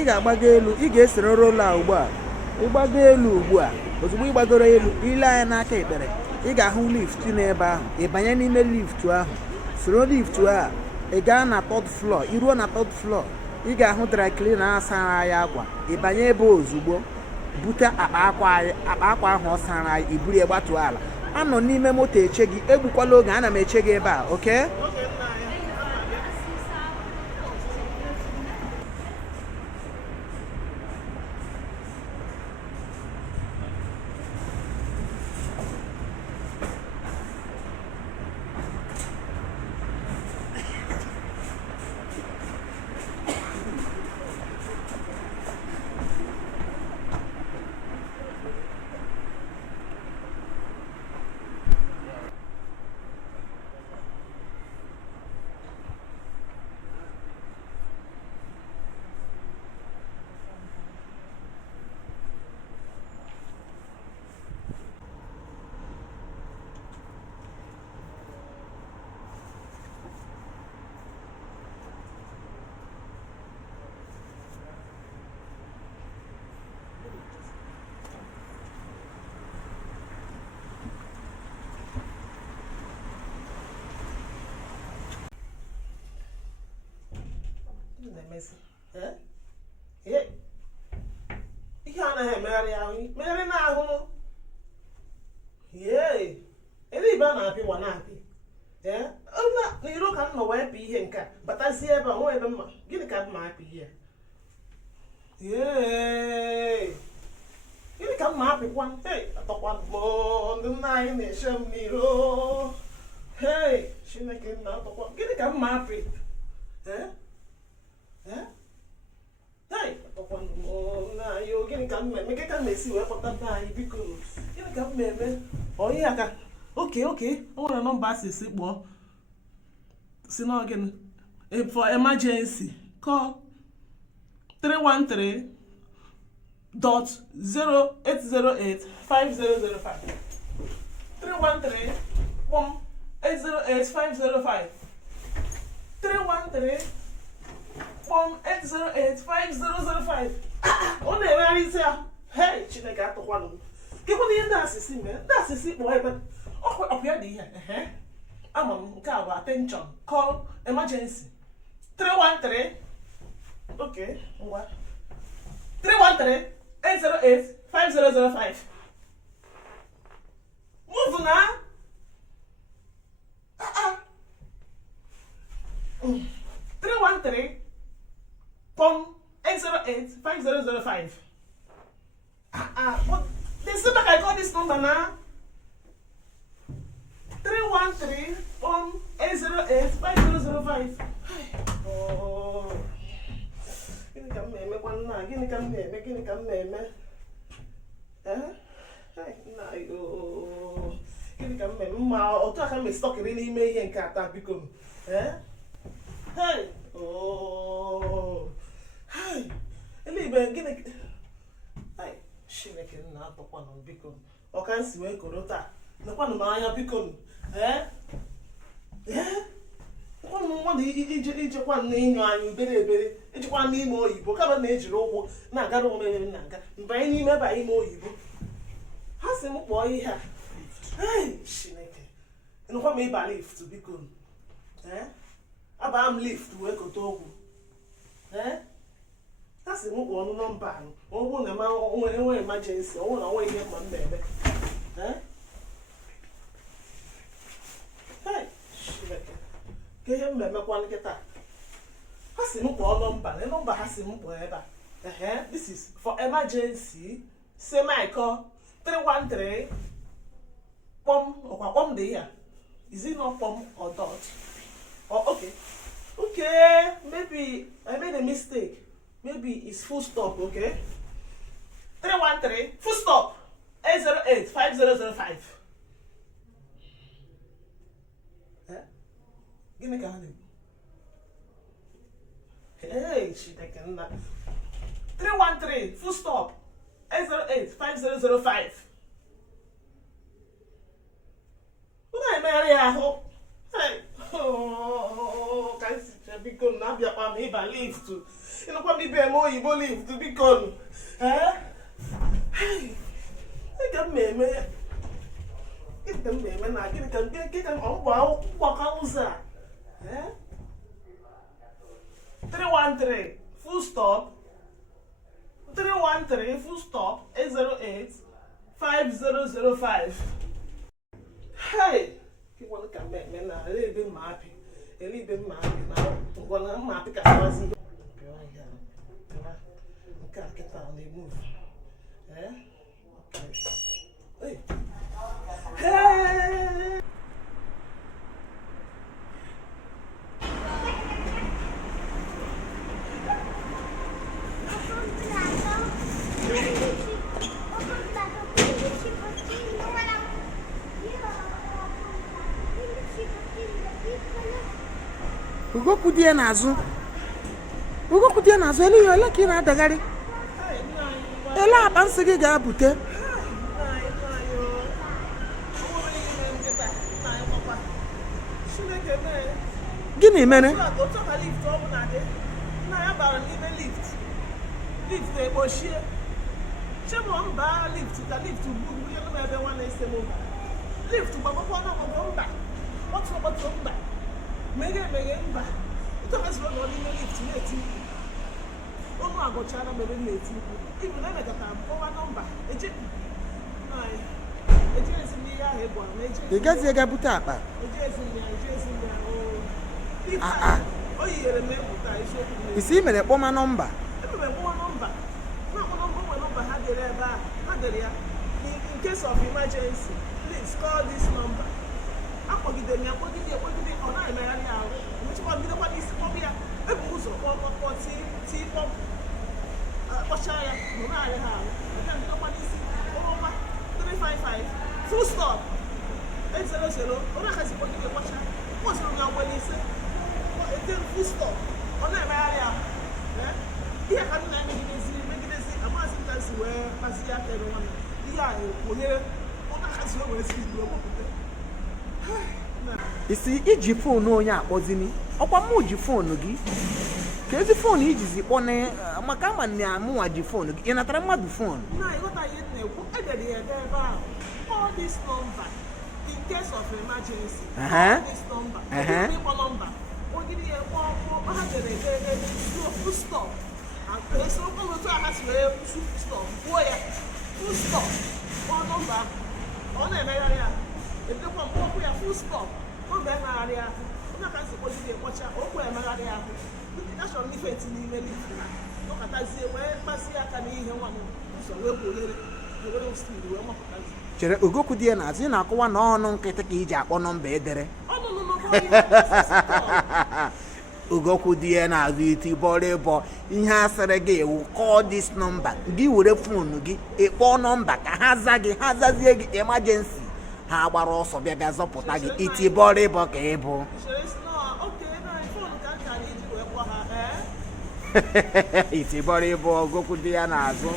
ị ga-agbago elu, ị ga-esoro rola ugbu a. Ịgbago elu ugbu a, ozugbo ị gbagoro elu, ile anya n'aka ekpere, ị ga-ahụ lift n'ebe ahụ. Ị banye n'ime lift ahụ, soro lift a, ị gaa na third floor. I ruo na third floor, ị ga-ahụ dry cleaner asara anyị akwa. Ị banye ebe ozugbo, bute akpa akwa ahụ ọ sara anyị, iburu ya gbatuo ala. Anọ n'ime moto eche gị, egbukwala oge, ana m eche gị ebe a, oke? Ihe anaghị emegharị ahụ, megharị n'ahụ. Ebe ibe a na-apịwa na-apị. N'iro ka m nọ wee pị ihe nke a, batazie ebe a, nwa ebe mma. Gịnị ka mma apị ihe? Gịnị ka mma apịkwa? Atọkwa ndị nna anyị na-eche m n'iro. Chineke nna atọkwa. Gịnị ka mma apị? Gịnị ka m eme? Ka m esi wee kpọta be anyị, biko? Gịnị ka m eme? Ihe aka oke o nwere nọmba asịsị kpọọ si na gịnị for emergency call 313.08085005 313.8085005 313.8085005. Ọ na-emegharị isi ya. Chineke atụkwanụ m. Kekwana ihe ndị asịsị mee, ndị asịsị kpọọ ebe ọkụ ya dị ihe. Ama m nke a bụ attention call emergency 313 ngwa 313.8085005. Move na 313.8085005. But they say that I call this number now. 313.8085005. Gịnị ka m na-eme kwa nna? Gịnị ka m na-eme? Gịnị ka m na-eme? Ma otu aka m estọkịrị n'ime ihe nke ata, biko m. Eluigwe, gịnị? Chineke nna atọkwanụ m, biko. Ọ ka m si wee koro taa. Nekwanụ m anya, biko m. Mmadụ ijekwa n'ịnyụ anyị ebere ijekwa n'ime oyibo kama na-ejiri ụkwụ na-agara omere na-aga mbanye n'ime ebe ime oyibo. Ha si m kpọọ ihe a. Chineke, nụkwa m ịba lift, biko m. Abaa m lift wee kote okwu. Ha si m kpọọ ọnụ nọmba ahụ. Ọ bụrụ na enwe emergency, ọ bụrụ na onwe ihe mma m na-eme. Chineke, ka ihe m na-emekwa nkịta. Ha si m kpọọ nọmba ha si m kpọọ ebe a. This is for emergency. Semi-call 313. Kpọm dị ya. Is it not pom or dot? Okay, maybe I made a mistake. Maybe it's full stop, okay? 313, full stop, 8085005. Give me a hand. Chineke nna. 313, full stop, 8085005. What am I ahụ? Ka isi biko na-abịakwa m ịba lift ịnụkwa m ibe eme oyibo lift biko ịga m eme na gịnị ka mgbaka ụzọ a 313 full stop 313 full stop 808 5005 hey kiwon ka me na ebe mapi na ngwana mapi ka sawazi ka kita na move okay hey Ugoku die n'azụ ele ihe ole ka ị na-adagharị ele akpa nsị gị ga-abute gịnị mere lift ekpochie chemọ mba lift ka lift gburu ya na ebe nwa na-ese m lift gbagbakwa n'ọgbọgbọ mba ọtụ mba meghe mba ịtọkasịrị ụlọ n'ime lift na-eti ụmụ agụchara mere na-eti ibu na emekọta mkpọwa nọmba ejezi n'ihe ahụ ịbụ ị gazie ga bute akpa ejezi o yinyere m ịpụta isiokwu isi mere kpọma nọmba emere mkpọwa nọmba na-akpọ nọmba nwe nọmba ha dere ebe a ha dere ya in case of emergency please call this number akpọgidere ya akpọgide ọ na-emegharị ahụ emechakwa bidokwa n'isi kpọbụ ya ebu ụzọ kpọkpọ tii kpọpụ kpọchaa ya nọ na-arị ha ahụ aka bidokwa n'isi ọma 355 full stop 800 onye akazi kpọgide kpọchaa kpọziri ya ngwe n'isi full stop ọ na-emegharị ahụ ihe ka m na-emegidezi amaghịzi m ka si wee kpazi ya aka ebe nwanne ihe a ohere onye akazi wee si igwe wepụta isi iji foonu onye akpọzini ọkwa mụ ji foonu gị ka ezi foonu ijizi kpọ maka ama na mụnwa ji foonu gị ị natara mmadụ foonu na ịghọta ihe na-ekwu edere ya ebe ahụ call this number in case of emergency call this number ịkpọ nọmba ogidi ya kpọọ ha dere full stop esokwa otu aha si wee full stop kwuo ya full stop kpọọ nọmba ọ na-emegharị ya edekwa mkpọkwụ ya full stop nọmba emegharị ahụ onye aka nsi kpọgide kpọcha okwu emegharị ahụ achọrọ m ife eti n'ime lift nọkọtazie wee kpasi aka n'ihe nwa m ụzọ wee bụ ohere stil wee mapụtazi chere Ugoku die n'azụ ị na-akọwa na ọnụ nkịtị ka iji akpọ nọmba edere Ugoku die n'azụ iti bọrọ ihe asịrị gị ewu call this number gị were foonu gị ịkpọọ nọmba ka ha zazie gị emergency ha gbara ọsọ bịa zọpụta gị iti bọrọ ka ị bụ iti bọrọ Ugoku die n'azụ